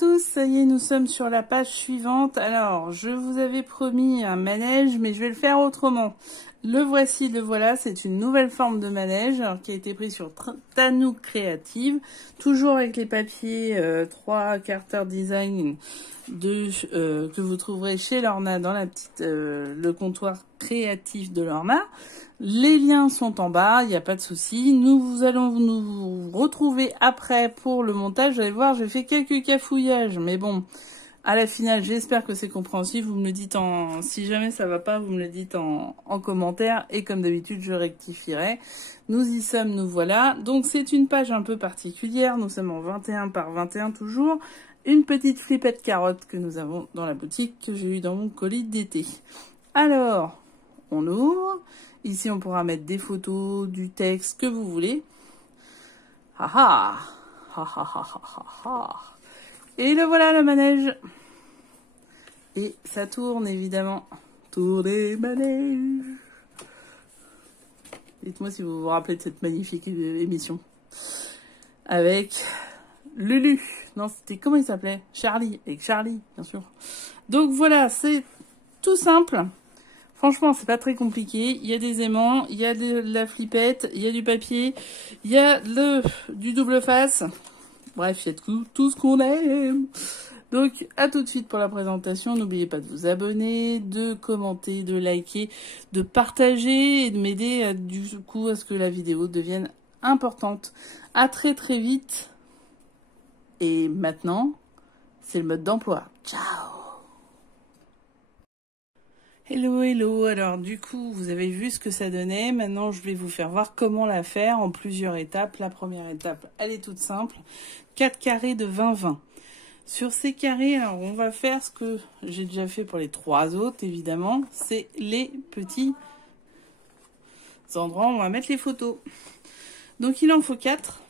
tous, ça y est, nous sommes sur la page suivante. Alors, je vous avais promis un manège, mais je vais le faire autrement. Le voici, le voilà, c'est une nouvelle forme de manège qui a été prise sur Tanook Creative, toujours avec les papiers 3 Carter Design que vous trouverez chez Lorna dans la petite le comptoir créatif de Lorna. Les liens sont en bas, il n'y a pas de souci. Nous allons nous retrouver après pour le montage. Vous allez voir, j'ai fait quelques cafouillages, mais bon, à la finale, j'espère que c'est compréhensible. Vous me le dites si jamais ça va pas, vous me le dites en commentaire. Et comme d'habitude, je rectifierai. Nous y sommes, nous voilà. Donc, c'est une page un peu particulière. Nous sommes en 21 par 21 toujours. Une petite flippette carotte que nous avons dans la boutique que j'ai eu dans mon colis d'été. Alors, on ouvre. Ici, on pourra mettre des photos, du texte, que vous voulez. Ha ha! Ha ha ha ha ha ha! Et le voilà, le manège. Et ça tourne, évidemment. Tour des manèges. Dites-moi si vous vous rappelez de cette magnifique émission. Avec Lulu. Non, c'était... Comment il s'appelait? Charlie. Avec Charlie, bien sûr. Donc voilà, c'est tout simple. Franchement, c'est pas très compliqué. Il y a des aimants, il y a de la flippette, il y a du papier, il y a du double face. Bref, il y a tout ce qu'on aime. Donc, à tout de suite pour la présentation. N'oubliez pas de vous abonner, de commenter, de liker, de partager et de m'aider du coup à ce que la vidéo devienne importante. À très très vite. Et maintenant, c'est le mode d'emploi. Ciao! Hello, hello. Alors, du coup, vous avez vu ce que ça donnait. Maintenant, je vais vous faire voir comment la faire en plusieurs étapes. La première étape, elle est toute simple. 4 carrés de 20-20. Sur ces carrés, alors, on va faire ce que j'ai déjà fait pour les 3 autres, évidemment. C'est les petits endroits où on va mettre les photos. Donc, il en faut 4.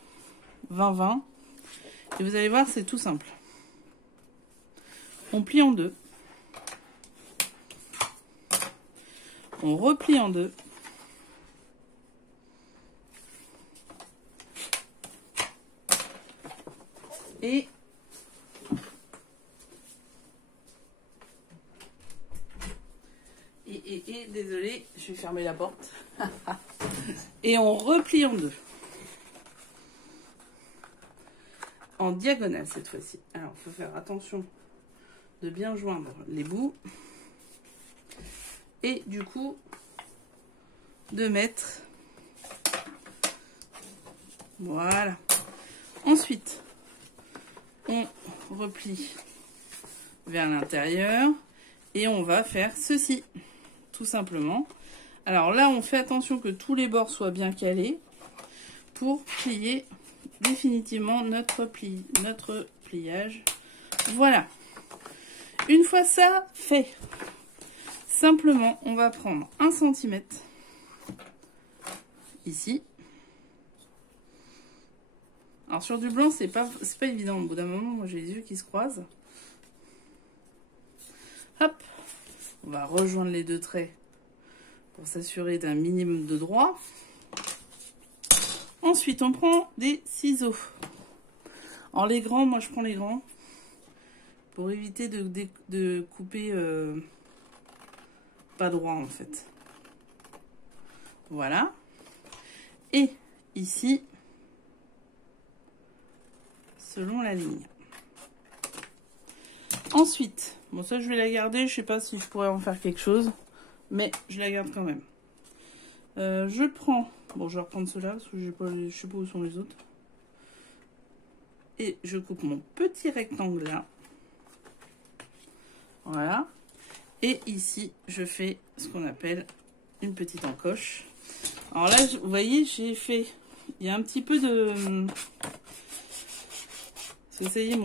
20-20. Et vous allez voir, c'est tout simple. On plie en deux. On replie en deux. Et désolé, je vais fermer la porte. Et on replie en deux. En diagonale cette fois-ci. Alors, il faut faire attention de bien joindre les bouts. Et du coup, de mettre... Voilà. Ensuite, on replie vers l'intérieur. Et on va faire ceci. Tout simplement. Alors là, on fait attention que tous les bords soient bien calés. Pour plier définitivement notre pliage. Voilà. Une fois ça fait... Simplement, on va prendre 1 cm ici. Alors sur du blanc, c'est pas évident. Au bout d'un moment, moi j'ai les yeux qui se croisent. Hop, on va rejoindre les deux traits pour s'assurer d'un minimum de droit. Ensuite, on prend des ciseaux. Alors les grands, moi je prends les grands pour éviter de couper... pas droit en fait. Voilà. Et ici, selon la ligne. Ensuite, bon ça je vais la garder, je sais pas si je pourrais en faire quelque chose, mais je la garde quand même. Je prends, bon je vais reprendre ceux-là parce que je sais pas où sont les autres. Et je coupe mon petit rectangle là. Voilà. Et ici, je fais ce qu'on appelle une petite encoche. Alors là, vous voyez, j'ai fait... Il y a un petit peu de... Ça y est,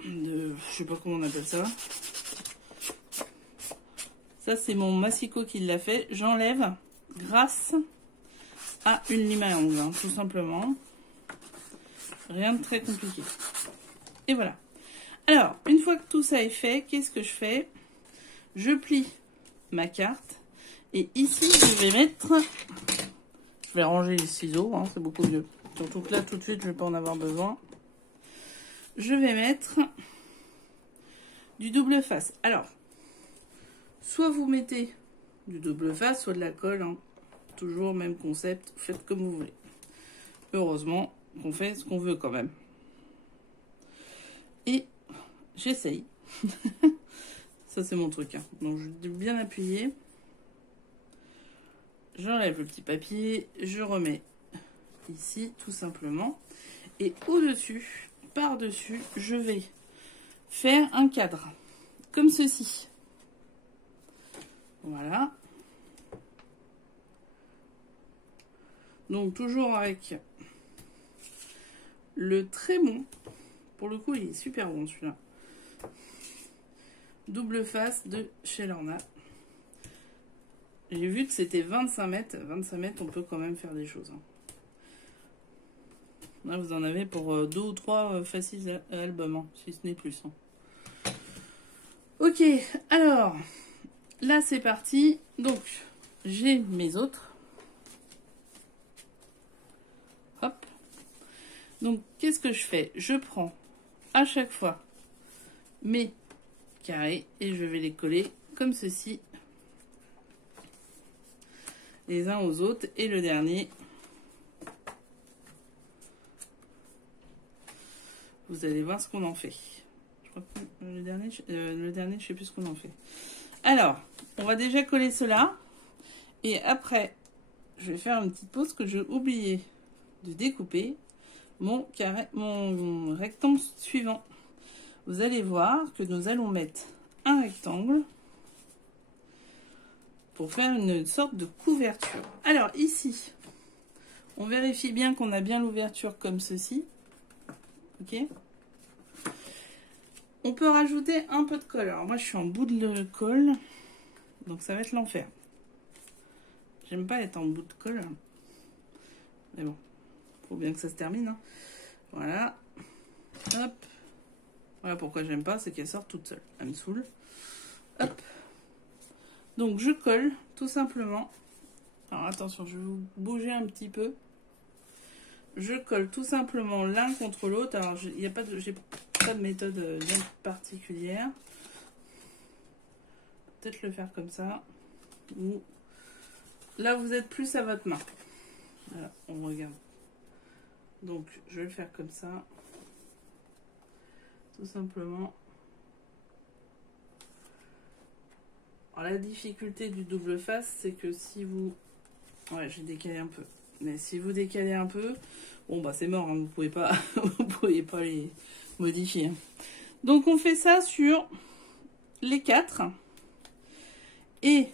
je sais pas comment on appelle ça. Ça, c'est mon massicot qui l'a fait. J'enlève grâce à une lime à ongles, hein, tout simplement. Rien de très compliqué. Et voilà. Alors, une fois que tout ça est fait, qu'est-ce que je fais ? Je plie ma carte et ici je vais mettre, je vais ranger les ciseaux, hein, c'est beaucoup mieux. Surtout que là tout de suite je vais pas en avoir besoin. Je vais mettre du double face. Alors, soit vous mettez du double face, soit de la colle, hein. Toujours même concept, faites comme vous voulez. Heureusement qu'on fait ce qu'on veut quand même. Et j'essaye. Ça c'est mon truc, hein. Donc je vais bien appuyer. J'enlève le petit papier, je remets ici tout simplement. Et au-dessus, par-dessus, je vais faire un cadre, comme ceci. Voilà. Donc toujours avec le très bon. Pour le coup, il est super bon celui-là. Double face de chez Lorna. J'ai vu que c'était 25 mètres. 25 mètres, on peut quand même faire des choses. Là, vous en avez pour 2 ou 3 faciles albums, hein, si ce n'est plus. Hein. Ok, alors, là c'est parti. Donc, j'ai mes autres. Hop. Donc, qu'est-ce que je fais? Je prends à chaque fois mes carrés et je vais les coller comme ceci. Les uns aux autres. Et le dernier, vous allez voir ce qu'on en fait. Je crois que le dernier, je sais plus ce qu'on en fait. Alors, on va déjà coller cela. Et après, je vais faire une petite pause que j'ai oublié de découper mon carré, mon rectangle suivant. Vous allez voir que nous allons mettre un rectangle pour faire une sorte de couverture. Alors ici, on vérifie bien qu'on a bien l'ouverture comme ceci. Ok. On peut rajouter un peu de colle. Alors moi je suis en bout de colle, donc ça va être l'enfer. J'aime pas être en bout de colle, mais bon, faut bien que ça se termine. Hein. Voilà. Hop. Voilà pourquoi j'aime pas, c'est qu'elle sort toute seule. Elle me saoule. Hop. Donc je colle tout simplement. Alors attention, je vais vous bouger un petit peu. Je colle tout simplement l'un contre l'autre. Alors il n'y a pas de, j'ai pas de méthode bien particulière. Peut-être le faire comme ça. Ou là vous êtes plus à votre main. Voilà, on regarde. Donc je vais le faire comme ça. Tout simplement. Alors, la difficulté du double face, c'est que si vous... Ouais, j'ai décalé un peu. Mais si vous décalez un peu, bon bah c'est mort, hein, vous pouvez pas, vous pouvez pas les modifier. Donc on fait ça sur les 4. Et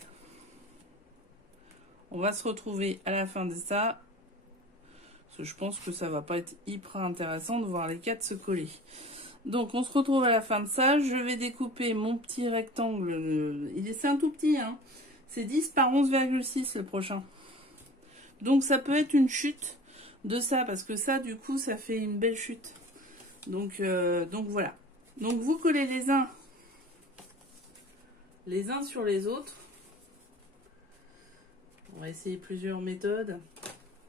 on va se retrouver à la fin de ça. Parce que je pense que ça va pas être hyper intéressant de voir les 4 se coller. Donc on se retrouve à la fin de ça. Je vais découper mon petit rectangle. C'est un tout petit, hein. C'est 10 par 11,6 le prochain. Donc ça peut être une chute de ça. Parce que ça, du coup, ça fait une belle chute. Donc voilà. Donc vous collez les uns sur les autres. On va essayer plusieurs méthodes.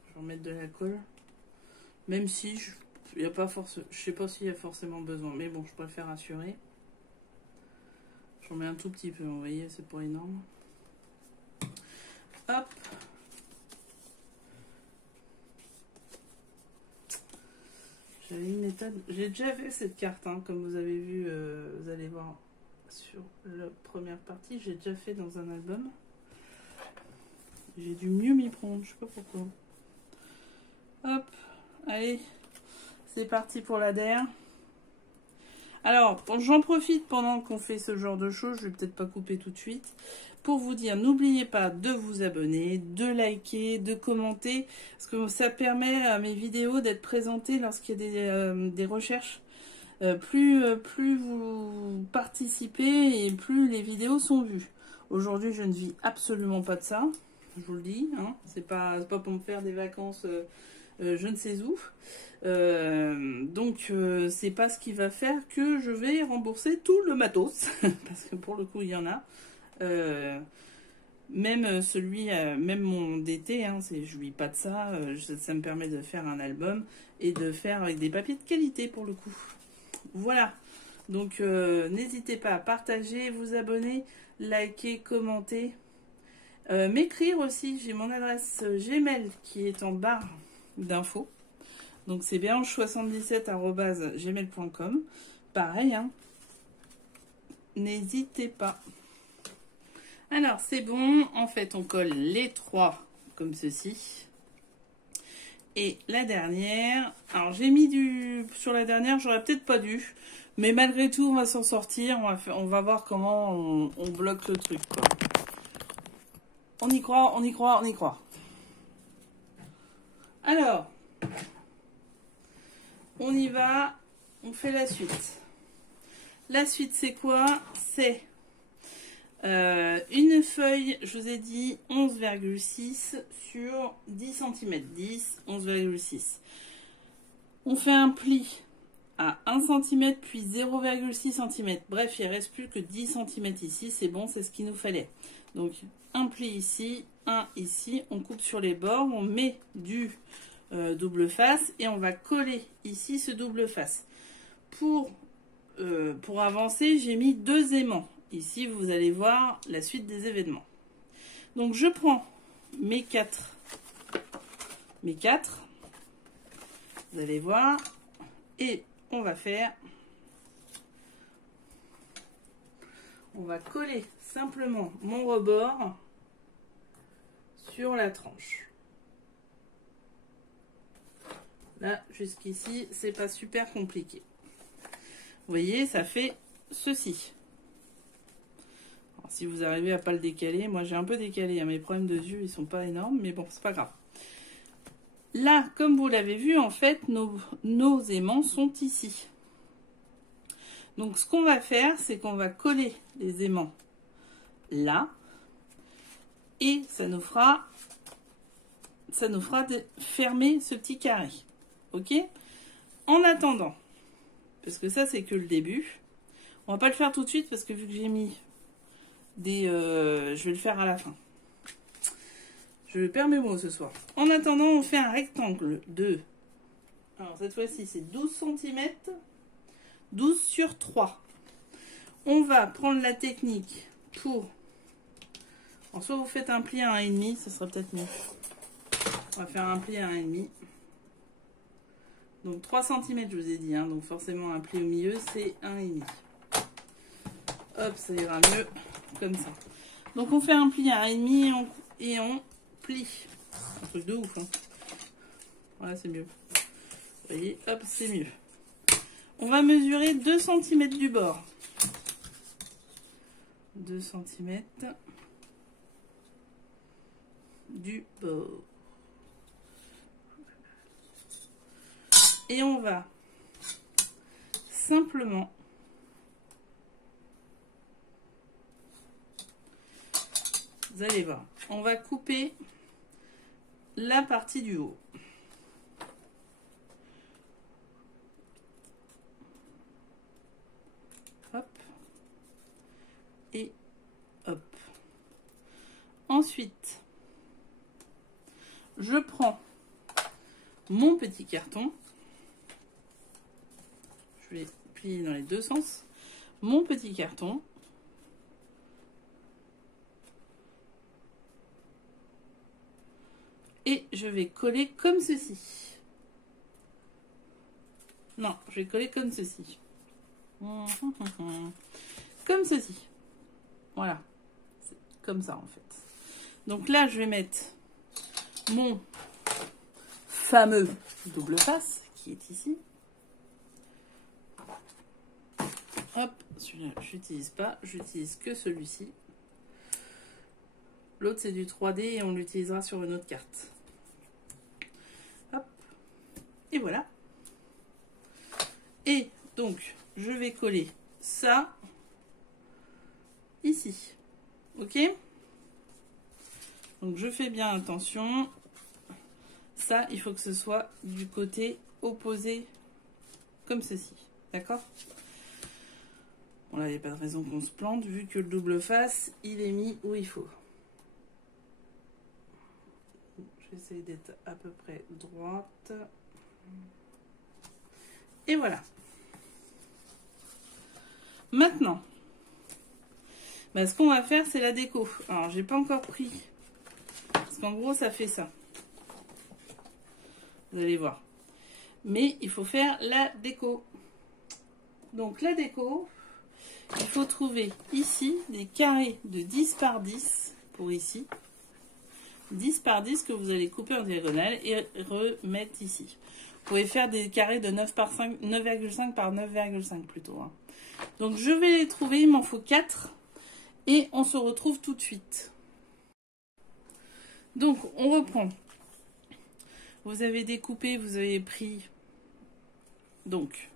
Je vais remettre de la colle. Même si il y a pas forcément, je sais pas s'il y a forcément besoin, mais bon, je préfère assurer. J'en mets un tout petit peu, vous voyez, c'est pas énorme. Hop. J'avais une méthode, j'ai déjà fait cette carte, hein, comme vous avez vu, vous allez voir sur la première partie, j'ai déjà fait dans un album. J'ai dû mieux m'y prendre, je sais pas pourquoi. Hop, allez. C'est parti pour la DER. Alors, j'en profite pendant qu'on fait ce genre de choses, je vais peut-être pas couper tout de suite, pour vous dire, n'oubliez pas de vous abonner, de liker, de commenter, parce que ça permet à mes vidéos d'être présentées lorsqu'il y a des recherches. Plus vous participez et plus les vidéos sont vues. Aujourd'hui, je ne vis absolument pas de ça, je vous le dis, hein. C'est pas pour me faire des vacances... je ne sais où. Donc c'est pas ce qui va faire que je vais rembourser tout le matos. Parce que pour le coup il y en a. Même celui, même mon DT, hein, je vis pas de ça. Ça me permet de faire un album et de faire avec des papiers de qualité pour le coup. Voilà. Donc, n'hésitez pas à partager, vous abonner, liker, commenter. M'écrire aussi, j'ai mon adresse Gmail qui est en barre d'infos. Donc, c'est béange77@gmail.com. Pareil, hein. N'hésitez pas. Alors, c'est bon. En fait, on colle les 3 comme ceci. Et la dernière, alors j'ai mis sur la dernière, j'aurais peut-être pas dû, mais malgré tout, on va s'en sortir. On va voir comment on bloque le truc, quoi. On y croit, on y croit, on y croit. Alors, on y va, on fait la suite. La suite, c'est quoi? C'est une feuille, je vous ai dit 11,6 sur 10 cm. 10, 11,6. On fait un pli à 1 cm puis 0,6 cm. Bref, il ne reste plus que 10 cm ici. C'est bon, c'est ce qu'il nous fallait. Donc, un pli ici, un ici. On coupe sur les bords, on met du double face et on va coller ici ce double face. Pour avancer, j'ai mis 2 aimants. Ici, vous allez voir la suite des événements. Donc, je prends mes 4. Vous allez voir. Et on va faire... On va coller simplement mon rebord sur la tranche. Là, jusqu'ici, c'est pas super compliqué. Vous voyez, ça fait ceci. Alors, si vous arrivez à pas le décaler, moi j'ai un peu décalé. Mes problèmes de yeux, ils sont pas énormes, mais bon, c'est pas grave. Là, comme vous l'avez vu, en fait, nos aimants sont ici. Donc, ce qu'on va faire, c'est qu'on va coller les aimants là. Et ça nous fera fermer ce petit carré. Ok? En attendant, parce que ça, c'est que le début. On va pas le faire tout de suite, parce que vu que j'ai mis je vais le faire à la fin. Je perds mes mots ce soir. En attendant, on fait un rectangle de... Alors, cette fois-ci, c'est 12 cm. 12 sur 3. On va prendre la technique pour... Alors, soit vous faites un pli à 1,5, ce sera peut-être mieux. On va faire un pli à 1,5. Donc, 3 cm, je vous ai dit. Hein, donc, forcément, un pli au milieu, c'est 1,5. Hop, ça ira mieux comme ça. Donc, on fait un pli à 1,5 et on plie. Un truc de ouf. Hein. Voilà, c'est mieux. Vous voyez, hop, c'est mieux. On va mesurer 2 cm du bord. 2 cm du bord. Et on va simplement vous allez voir, on va couper la partie du haut. Hop. Et hop. Ensuite, je prends mon petit carton. Je vais plier dans les deux sens. Mon petit carton. Et je vais coller comme ceci. Non, je vais coller comme ceci. Comme ceci. Voilà. C'est comme ça en fait. Donc là, je vais mettre mon fameux double face qui est ici. Hop, celui-là, je n'utilise pas. J'utilise que celui-ci. L'autre, c'est du 3D et on l'utilisera sur une autre carte. Hop. Et voilà. Et donc, je vais coller ça ici. Ok? Donc, je fais bien attention. Ça, il faut que ce soit du côté opposé comme ceci. D'accord? Bon, là, il n'y a pas de raison qu'on se plante vu que le double face, il est mis où il faut. J'essaie d'être à peu près droite. Et voilà. Maintenant, bah, ce qu'on va faire, c'est la déco. Alors, j'ai pas encore pris. Parce qu'en gros, ça fait ça. Vous allez voir. Mais il faut faire la déco. Donc, la déco, il faut trouver ici des carrés de 10 par 10 pour ici. 10 par 10 que vous allez couper en diagonale et remettre ici. Vous pouvez faire des carrés de 9 par 5, 9,5 par 9,5 plutôt. Hein. Donc, je vais les trouver. Il m'en faut 4. Et on se retrouve tout de suite. Donc, on reprend. Vous avez découpé, vous avez pris donc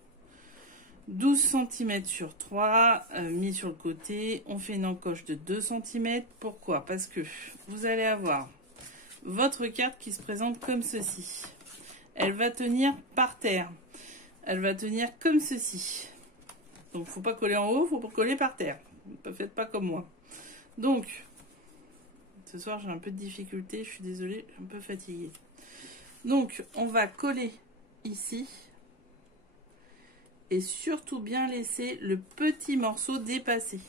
12 cm sur 3, mis sur le côté. On fait une encoche de 2 cm. Pourquoi? Parce que vous allez avoir votre carte qui se présente comme ceci. Elle va tenir par terre. Elle va tenir comme ceci. Donc, faut pas coller en haut, faut pas coller par terre. Faites pas comme moi. Donc, ce soir, j'ai un peu de difficulté. Je suis désolée, un peu fatiguée. Donc, on va coller ici. Et surtout bien laisser le petit morceau dépasser.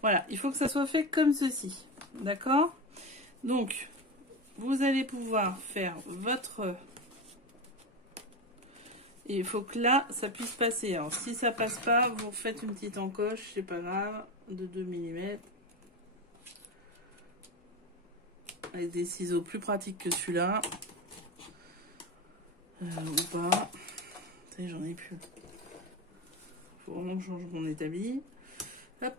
Voilà, il faut que ça soit fait comme ceci. D'accord? Donc, vous allez pouvoir faire votre... Et il faut que là, ça puisse passer. Alors, si ça passe pas, vous faites une petite encoche, c'est pas grave, de 2 mm. Avec des ciseaux plus pratiques que celui-là. Ou pas. Ça y est, j'en ai plus. Faut vraiment que je change mon établi. Hop.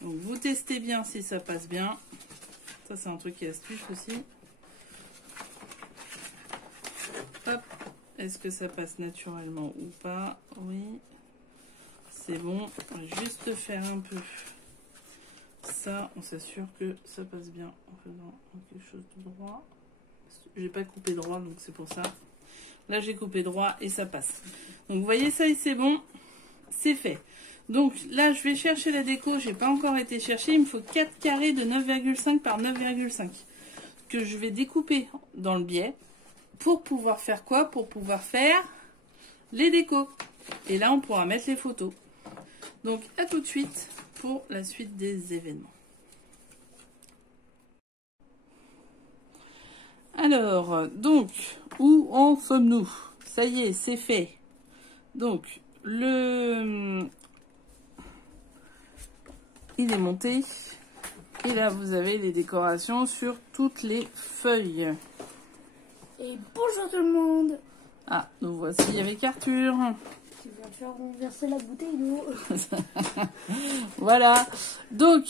Donc, vous testez bien si ça passe bien. Ça, c'est un truc qui est astuce aussi. Hop. Est-ce que ça passe naturellement ou pas? Oui. C'est bon. On va juste faire un peu ça. On s'assure que ça passe bien en faisant quelque chose de droit. J'ai pas coupé droit, donc c'est pour ça. Là, j'ai coupé droit et ça passe. Donc, vous voyez, ça, c'est bon. C'est fait. Donc, là, je vais chercher la déco. J'ai pas encore été chercher. Il me faut 4 carrés de 9,5 par 9,5 que je vais découper dans le biais. Pour pouvoir faire quoi? Pour pouvoir faire les décos. Et là, on pourra mettre les photos. Donc, à tout de suite pour la suite des événements. Alors, donc, où en sommes-nous? Ça y est, c'est fait. Donc, il est monté. Et là, vous avez les décorations sur toutes les feuilles. Et bonjour tout le monde. Ah, nous voici avec Arthur. Qui vient de faire renverser la bouteille d'eau. Voilà. Donc,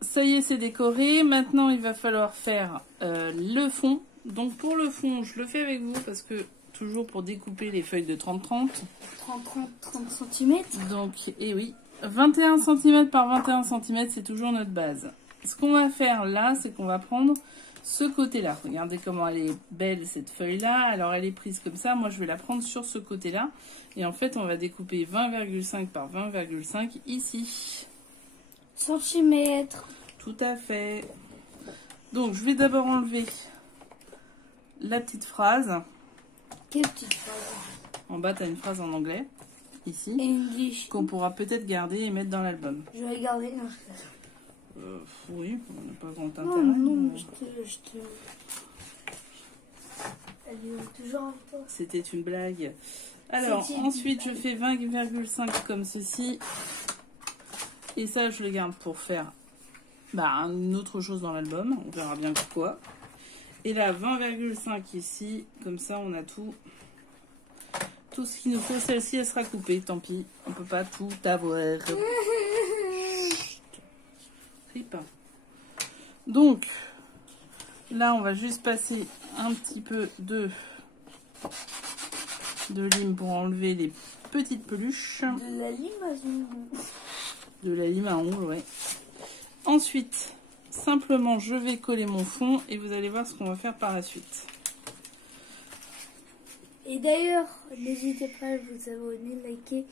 ça y est, c'est décoré. Maintenant, il va falloir faire le fond. Donc, pour le fond, je le fais avec vous parce que toujours pour découper les feuilles de 30-30. 30 cm. Donc, et oui, 21 cm par 21 cm, c'est toujours notre base. Ce qu'on va faire là, c'est qu'on va prendre ce côté-là. Regardez comment elle est belle, cette feuille-là. Alors, elle est prise comme ça. Moi, je vais la prendre sur ce côté-là. Et en fait, on va découper 20,5 par 20,5 ici. Centimètres. Tout à fait. Donc, je vais d'abord enlever la petite phrase. Quelle petite phrase? En bas, tu as une phrase en anglais. Ici. English. Qu'on pourra peut-être garder et mettre dans l'album. Je vais regarder. Non, oui, on n'a pas grand intérêt. non, non, je te... Elle est toujours avec toi. C'était une blague. Alors, ensuite, je fais 20,5 comme ceci. Et ça, je le garde pour faire une autre chose dans l'album. On verra bien quoi. Et là, 20,5 ici. Comme ça, on a tout. Tout ce qu'il nous faut. Celle-ci, elle sera coupée. Tant pis. On peut pas tout avoir. Pas. Donc, là, on va juste passer un petit peu de lime pour enlever les petites peluches. De la lime à ongles. De la lime à ongles, ouais. Ensuite, simplement, je vais coller mon fond et vous allez voir ce qu'on va faire par la suite. Et d'ailleurs, n'hésitez pas à vous abonner, liker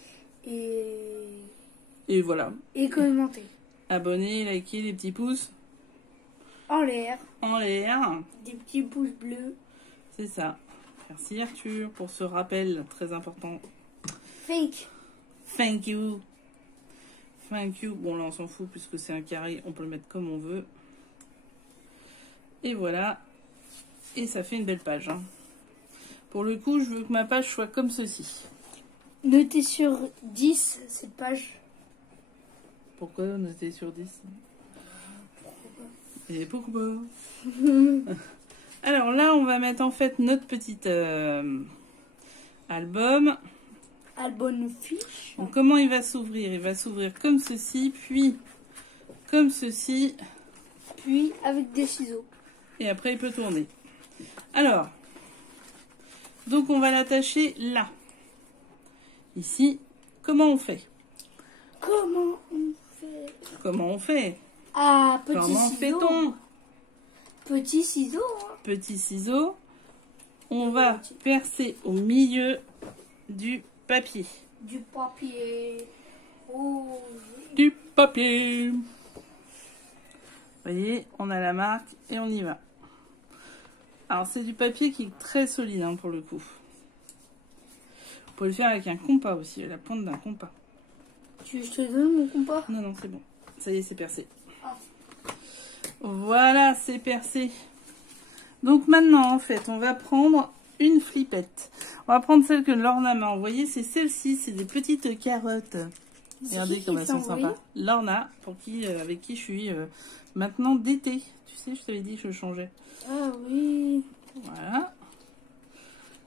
et voilà. Et commenter. Abonnez, likez, les petits pouces. En l'air. En l'air. Des petits pouces bleus. C'est ça. Merci Arthur pour ce rappel très important. Fake. Thank you. Thank you. Bon, là, on s'en fout puisque c'est un carré. On peut le mettre comme on veut. Et voilà. Et ça fait une belle page. Hein. Pour le coup, je veux que ma page soit comme ceci. Notez sur 10 cette page. Pourquoi noter sur 10? Et pourquoi pas? Alors là, on va mettre en fait notre petit album. Album fiche. Donc, comment il va s'ouvrir? Il va s'ouvrir comme ceci, puis comme ceci. Puis avec des ciseaux. Et après, il peut tourner. Alors, donc on va l'attacher là. Ici, comment on fait? Comment on fait? Comment on fait? Ah, petit Comment ciseau. fait-on? Petit ciseau. Hein. Petit ciseau. On va percer au milieu du papier. Du papier rouge. Du papier. Vous voyez, on a la marque et on y va. Alors, c'est du papier qui est très solide hein, pour le coup. Vous pouvez le faire avec un compas aussi, la pointe d'un compas. Tu veux que je te donne mon compas? Non, non, c'est bon. Ça y est, c'est percé. Ah. Voilà, c'est percé. Donc maintenant, en fait, on va prendre une flippette. On va prendre celle que Lorna m'a envoyée. C'est celle-ci, c'est des petites carottes. Regardez comme elles sont sympas. Lorna, avec qui je suis maintenant d'été. Tu sais, je t'avais dit que je changeais. Ah oui. Voilà.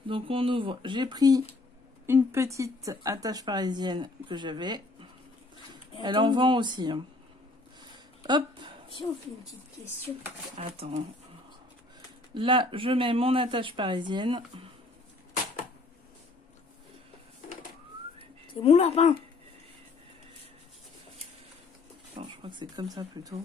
Donc on ouvre. J'ai pris une petite attache parisienne que j'avais. Elle en vend aussi. Hein. Hop. Si on fait une petite question. Attends. Là, je mets mon attache parisienne. C'est mon lapin. Attends, je crois que c'est comme ça plutôt.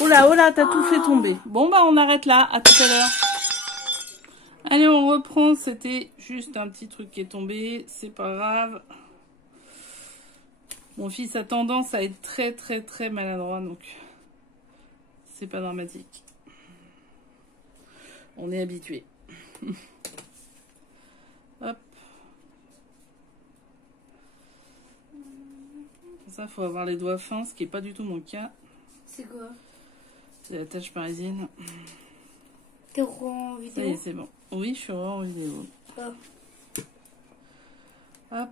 Oh là, t'as tout fait tomber. Bon, bah, on arrête là. À tout à l'heure. Allez, on reprend. C'était juste un petit truc qui est tombé. C'est pas grave. Mon fils a tendance à être très maladroit, donc c'est pas dramatique. On est habitué. Hop. Pour ça, il faut avoir les doigts fins, ce qui n'est pas du tout mon cas. C'est quoi? C'est la tâche parisienne. T'es en vidéo? Ça y est, c'est bon. Oui, je suis en vidéo. Ah. Hop.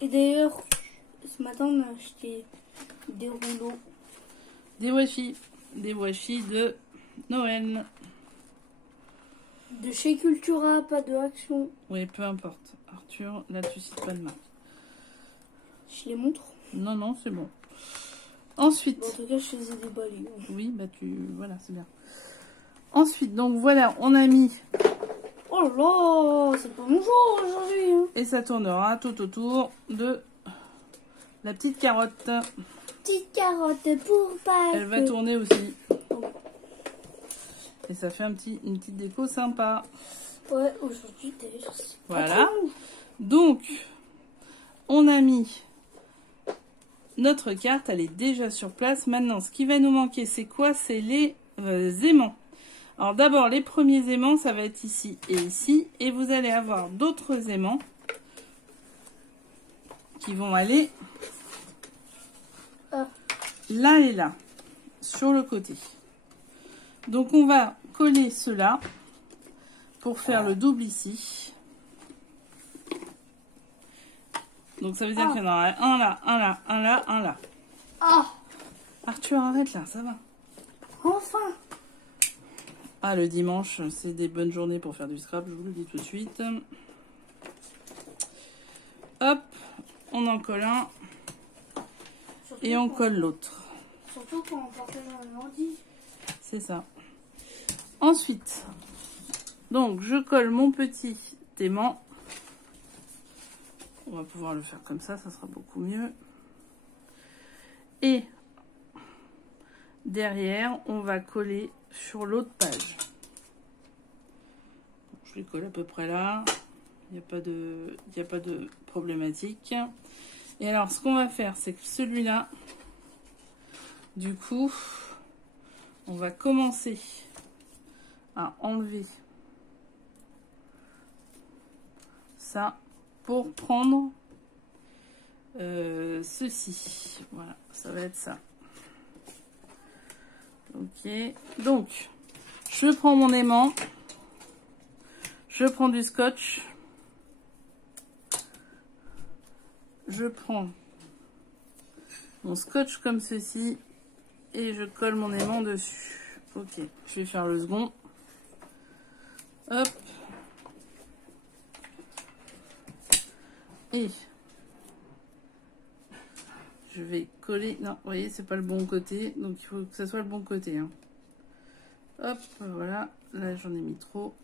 Et d'ailleurs, ce matin, on a acheté des rouleaux. Des washi. Des washi de Noël. De chez Cultura, pas de Action. Oui, peu importe. Arthur, là, tu cites pas de marque. Je les montre? Non, non, c'est bon. Ensuite. Bon, en tout cas, je les ai déballés. Oui, bah voilà, c'est bien. Ensuite, donc voilà, on a mis. Oh là, c'est pas mon jour aujourd'hui. Hein. Et ça tournera tout autour de la petite carotte. Petite carotte pour Pâques. Elle va tourner aussi. Et ça fait une petite déco sympa. Ouais, aujourd'hui, d'ailleurs. Voilà. Donc, on a mis notre carte, elle est déjà sur place. Maintenant, ce qui va nous manquer, c'est quoi? C'est les aimants. Alors d'abord, les premiers aimants, ça va être ici et ici. Et vous allez avoir d'autres aimants qui vont aller là et là, sur le côté. Donc on va coller cela pour faire le double ici. Donc ça veut dire qu'il y en aura un là, un là, un là, un là. Ah, Arthur, arrête là, ça va. enfin. Ah, le dimanche, c'est des bonnes journées pour faire du scrap, je vous le dis tout de suite. Hop, on en colle un. Surtout Et on quand- colle l'autre. Surtout quand on porte un ordi. C'est ça. Ensuite, donc je colle mon petit aimant. On va pouvoir le faire comme ça sera beaucoup mieux. Et derrière, on va coller sur l'autre page. Je les colle à peu près là. Il n'y a pas de problématique. Et alors, ce qu'on va faire, c'est que celui-là, du coup, on va commencer à enlever ça pour prendre ceci. Voilà, ça va être ça. Ok, donc je prends mon aimant, je prends du scotch, je prends mon scotch comme ceci et je colle mon aimant dessus. Ok, je vais faire le second. Hop. Et je vais coller. Non, vous voyez, c'est pas le bon côté, donc il faut que ça soit le bon côté. Hein. Hop, voilà. Là, j'en ai mis trop.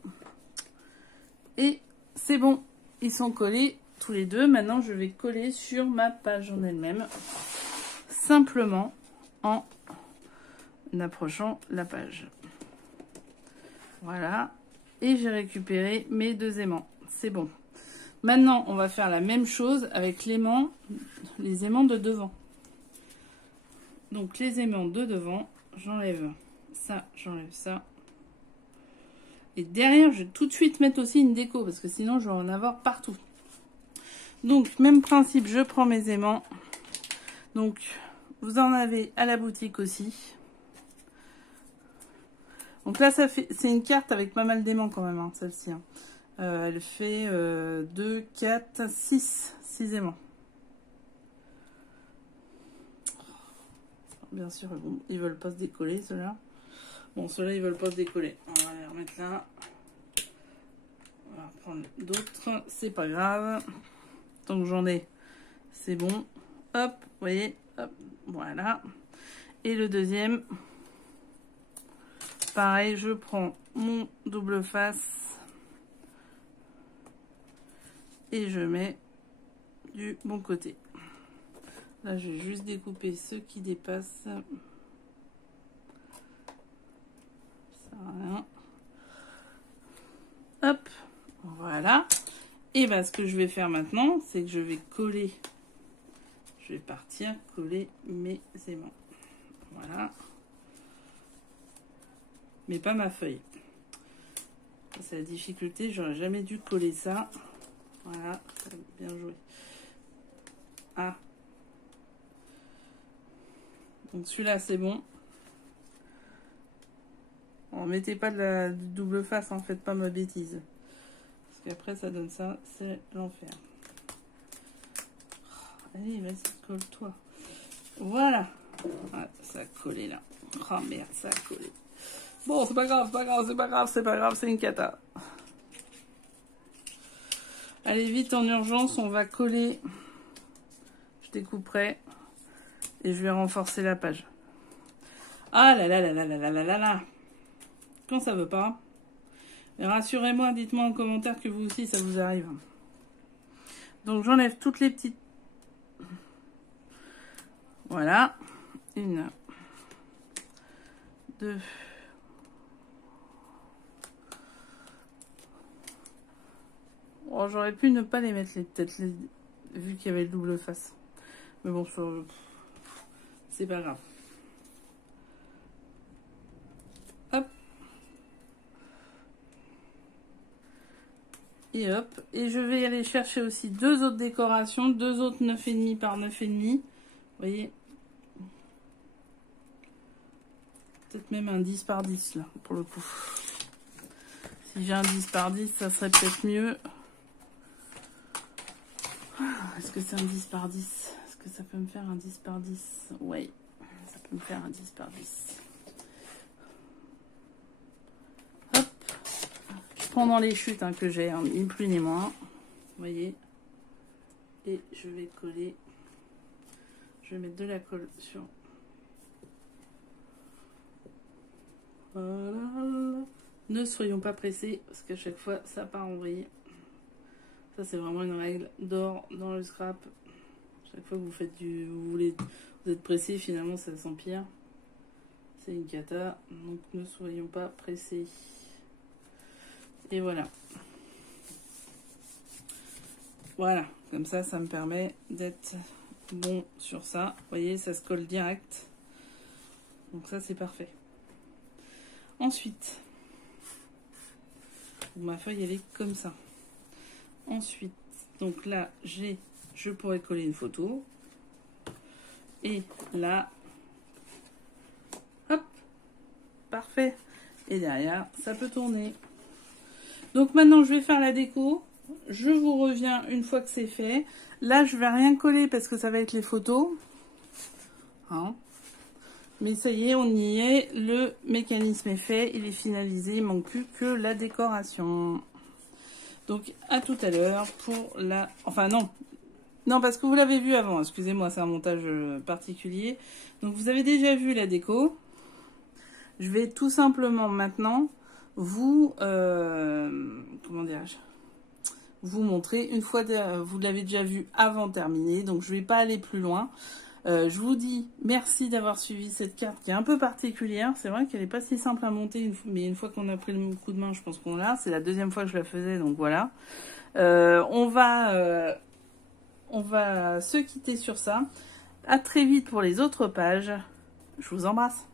Et c'est bon, ils sont collés tous les deux. Maintenant, je vais coller sur ma page en elle-même, simplement en approchant la page. Voilà. Et j'ai récupéré mes deux aimants. C'est bon. Maintenant, on va faire la même chose avec les aimants de devant. Donc, les aimants de devant, j'enlève ça, j'enlève ça. Et derrière, je vais tout de suite mettre aussi une déco, parce que sinon, je vais en avoir partout. Donc, même principe, je prends mes aimants. Donc, vous en avez à la boutique aussi. Donc là, c'est une carte avec pas mal d'aimants quand même, hein, celle-ci. Hein. Elle fait 2, 4, 6 aimants. Bien sûr, bon, ils veulent pas se décoller, ceux-là. Bon, ceux-là, ils veulent pas se décoller. On va les remettre là. On va prendre d'autres. C'est pas grave. Tant que j'en ai, c'est bon. Hop, vous voyez. Hop, voilà. Et le deuxième, pareil, je prends mon double face. Et je mets du bon côté. Là, je vais juste découper ceux qui dépassent. Ça sert à rien. Hop, voilà. Et bien, ce que je vais faire maintenant, c'est que je vais coller. Je vais partir coller mes aimants. Voilà. Mais pas ma feuille. C'est la difficulté, j'aurais jamais dû coller ça. Voilà, bien joué. Ah. Donc celui-là, c'est bon. Bon, mettez pas du double face, en faites pas ma bêtise. Parce qu'après, ça donne ça, c'est l'enfer. Oh, allez, vas-y, colle-toi. Voilà. Ah, ça a collé là. Oh merde, ça a collé. Bon, c'est pas grave, c'est pas grave, c'est pas grave, c'est pas grave, c'est une cata. Allez, vite, en urgence, on va coller. Je découperai. Et je vais renforcer la page. Ah là là là là là là là là là. Quand ça veut pas. Rassurez-moi, dites-moi en commentaire que vous aussi, ça vous arrive. Donc, j'enlève toutes les petites... Voilà. 1, 2... Oh, j'aurais pu ne pas les mettre, vu qu'il y avait le double face. Mais bon, c'est pas grave. Hop. Et hop. Et je vais aller chercher aussi deux autres décorations. Deux autres 9,5 par 9,5. Vous voyez. Peut-être même un 10 par 10 là, pour le coup. Si j'ai un 10 par 10, ça serait peut-être mieux. Est-ce que c'est un 10 par 10? Est-ce que ça peut me faire un 10 par 10? Oui, ça peut me faire un 10 par 10. Hop. Je prends dans les chutes hein, que j'ai, hein, ni plus ni moins. Vous voyez. Et je vais coller. Je vais mettre de la colle sur. Voilà. Ne soyons pas pressés, parce qu'à chaque fois, ça part en vrille. Ça, c'est vraiment une règle d'or dans le scrap. Chaque fois que vous faites vous êtes pressé, finalement, ça s'empire. C'est une cata. Donc, ne soyons pas pressés. Et voilà. Voilà. Comme ça, ça me permet d'être bon sur ça. Vous voyez, ça se colle direct. Donc, ça, c'est parfait. Ensuite, ma feuille, elle est comme ça. Ensuite, donc là, je pourrais coller une photo. Et là, hop, parfait. Et derrière, ça peut tourner. Donc maintenant, je vais faire la déco. Je vous reviens une fois que c'est fait. Là, je vais rien coller parce que ça va être les photos. Hein. Mais ça y est, on y est. Le mécanisme est fait. Il est finalisé. Il ne manque plus que la décoration. Donc, à tout à l'heure pour la... Enfin, non. Non, parce que vous l'avez vu avant. Excusez-moi, c'est un montage particulier. Donc, vous avez déjà vu la déco. Je vais tout simplement maintenant vous... comment dirais-je ? Vous montrer. Une fois, vous l'avez déjà vu avant terminé. Donc, je ne vais pas aller plus loin. Je vous dis merci d'avoir suivi cette carte qui est un peu particulière. C'est vrai qu'elle n'est pas si simple à monter, mais une fois qu'on a pris le coup de main, je pense qu'on l'a. C'est la deuxième fois que je la faisais, donc voilà. On va se quitter sur ça. À très vite pour les autres pages. Je vous embrasse.